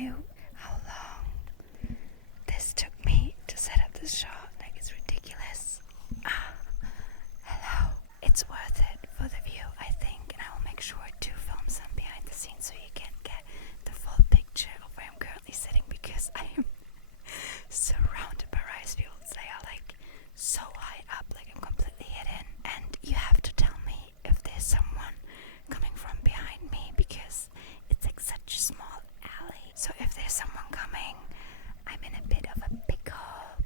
you how long this took me to set up this shot? Like, it's ridiculous. Hello. It's worth it for the view, I think, and I will make sure to film some behind the scenes so you can get the full picture of where I'm currently sitting, because I am surrounded by rice fields. They are like so high up, like I'm completely hidden, and you have to tell me if there's someone coming from behind me, because it's like such a small alley. So if there's someone coming, I'm in a bit of a pickle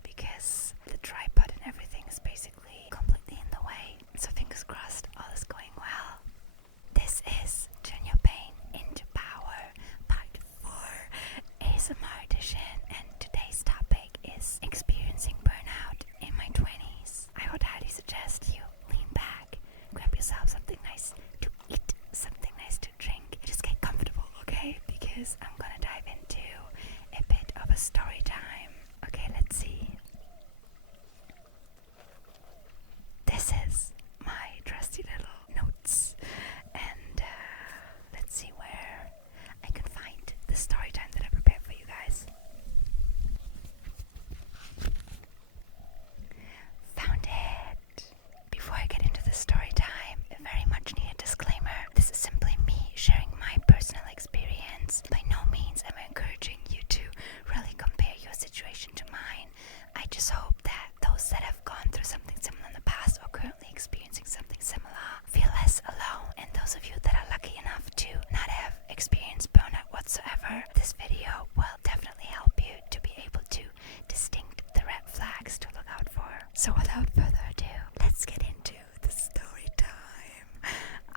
because the tripod and everything is basically completely in the way. So fingers crossed, all is going well. This is Turn Your Pain into Power, Part 4, ASMR edition, and today's topic is experiencing burnout in my 20s. I would highly suggest you lean back, grab yourself something nice to eat, something nice to drink. Just get comfortable, okay? Because I'm gonna dive into a bit of a story time. Okay, let's see. This is my trusty little notes, and let's see where I can find the story time that I prepared for you guys. Found it! Before I get into the story time, a very much needed disclaimer. This is simply me sharing my personal experience. By no means am I encouraging you to really compare your situation to mine. I just hope that those that have gone through something similar in the past or currently experiencing something similar feel less alone. And those of you that are lucky enough to not have experienced burnout whatsoever, this video will definitely help you to be able to distinct the red flags to look out for. So without further ado, let's get into the story time.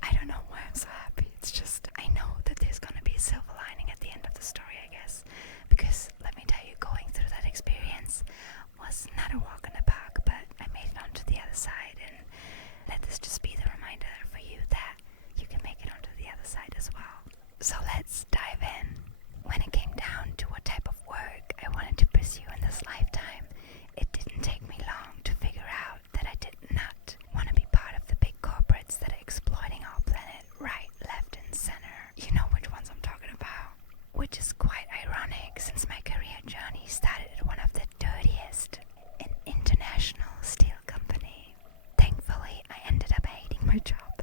I don't know why I'm so happy. It's just, I know that there's gonna be a silver lining at the end of the story, I guess. Because let me tell you, going through that experience was not a walk in the park, but I made it onto the other side, and let this just be the reminder for you that you can make it onto the other side as well. So let's dive in. When it came down to what type of work I wanted to pursue in this lifetime, it didn't take me long to figure out that I did not want to be part of the big corporates that are exploiting our planet right, left, and center. You know which ones I'm talking about. Which is quite ironic, since my career journey started at one of the dirtiest, an international steel company. Thankfully, I ended up hating my job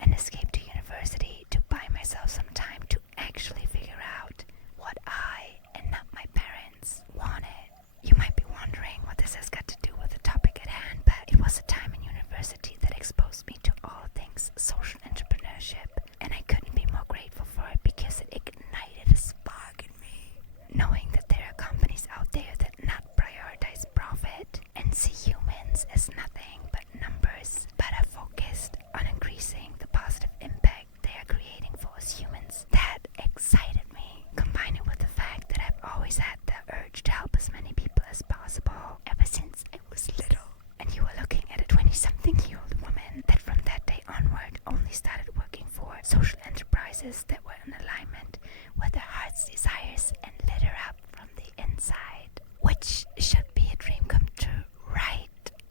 and escaped to university to buy myself some time to actually figure out what I, and not my parents, wanted. You might be wondering what this has got to do with the topic at hand, but it was a time in university that exposed me to all things social entrepreneurship, and I couldn't be more grateful for it because it ignited a spark in me. Knowing that there are companies out there that not prioritize profit and see humans as nothing but numbers, but are focused on increasing the positive impact they are creating for us humans, that excited me. Combine it with the fact that I've always had the urge to help as many people as possible ever since I was little. And you are looking at a 20-something-year-old woman that from that day onward only started working for social enterprises that were in alignment with her heart's desires and lit her up from the inside. Which should be a dream come true, right?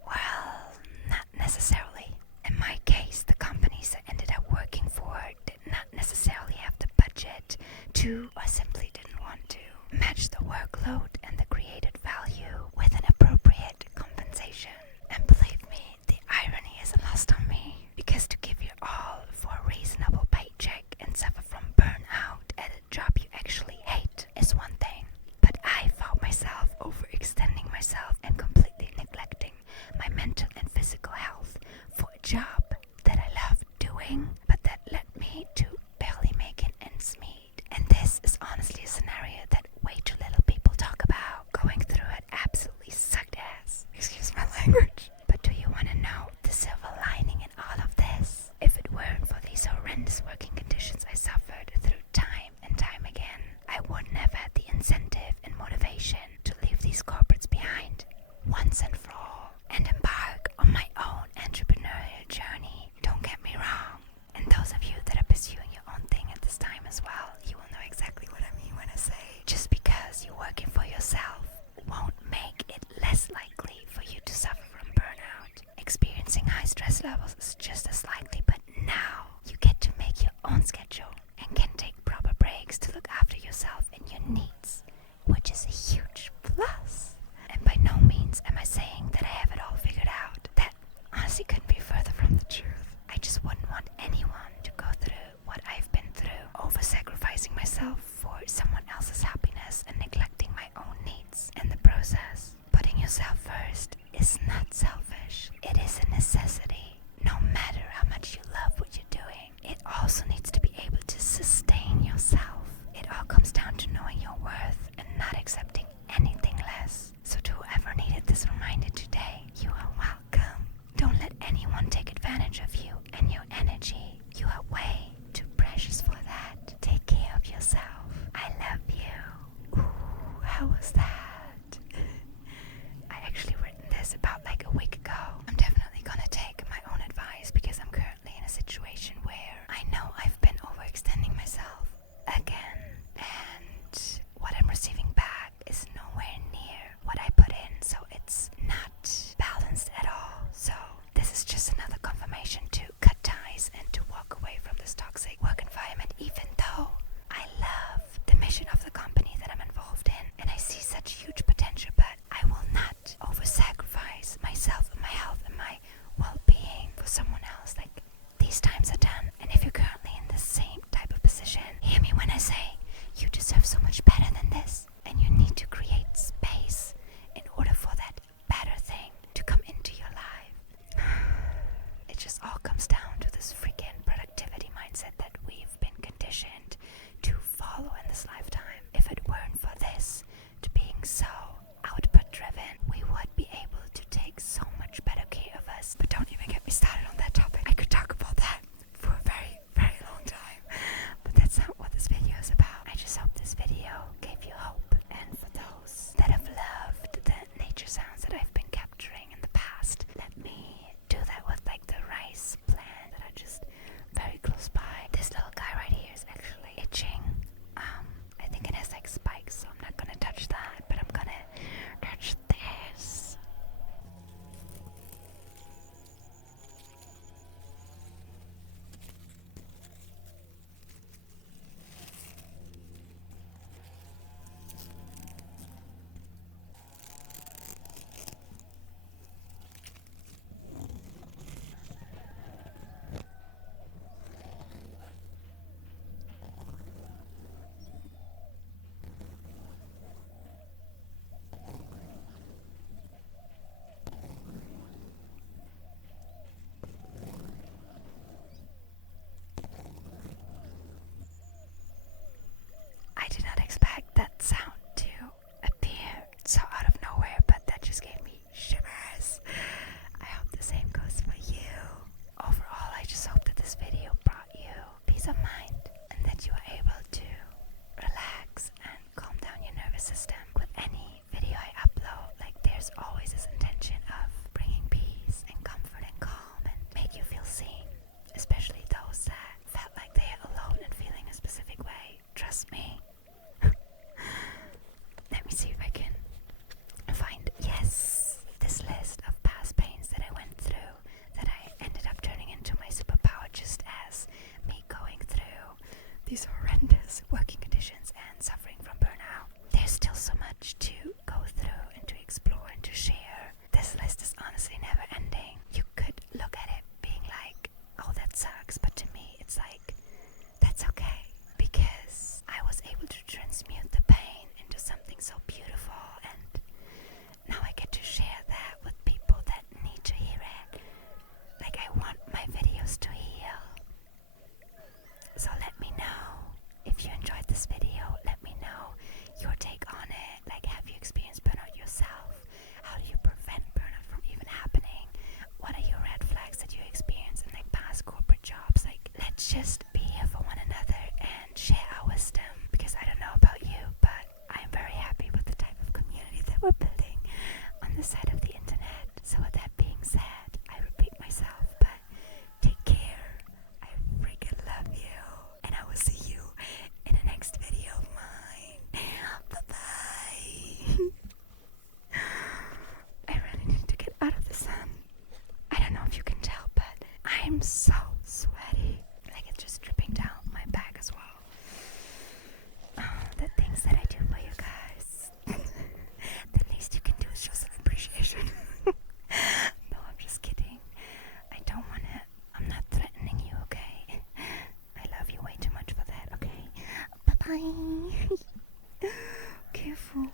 Well, not necessarily. In my case, the companies I ended up working for did not necessarily have the budget to, or simply didn't want to, match the workload and the created value with an appropriate compensation. And believe me, the irony isn't lost on me, because to give your all for a reasonable paycheck and suffer from burnout at a job you actually hate is one thing. But I found myself overextending myself and completely neglecting my mental and physical health for a job that I loved doing, but that led me to barely making ends meet. And this is honestly a scenario that way too little people talk about. Going through it absolutely sucked ass. Excuse my language. But do you want to know the silver lining in all of this? If it weren't for these horrendous working conditions I suffered through time and time again, I wouldn't have had the incentive and motivation to leave these corporates behind once and for all and embark on my own entrepreneurial journey. Don't get me wrong. And those of you that are pursuing your own thing at this time as well, you will know exactly what I mean when I say just because you're working for yourself won't make it less likely for you to suffer from burnout. Experiencing high stress levels is just as likely, but now you get to make your own schedule and can take proper breaks to look after yourself and your needs. past me. Let me see if I can find, yes, this list of past pains that I went through that I ended up turning into my superpower, just as me going through these horrendous working conditions and suffering from burnout. There's still so much to go through and to explore and to share. This list is honestly never ending. You could look at it being like, oh, that sucks, but to me it's like, that's okay, because I was able to transmute the pain into something so beautiful, and now I get to share that with people that need to hear it. Like, I want my videos to heal. So let me know if you enjoyed this video. Let me know your take on it. Like, have you experienced burnout yourself? How do you prevent burnout from even happening? What are your red flags that you experience in like past corporate jobs? Like, let's just be here for one another and share our wisdom, because I don't know about you, but I'm very happy with the type of community that we're building on this side of the internet. So with that being said, I repeat myself, but take care. I freaking love you, and I will see you in the next video of mine. Bye-bye. I really need to get out of the sun. I don't know if you can tell, but I'm so sweaty. Like, it's just dripping down my back as well. The things that I do for you guys. The least you can do is show some appreciation. No, I'm just kidding. I don't want to. I'm not threatening you, okay? I love you way too much for that, okay? Bye-bye. Careful.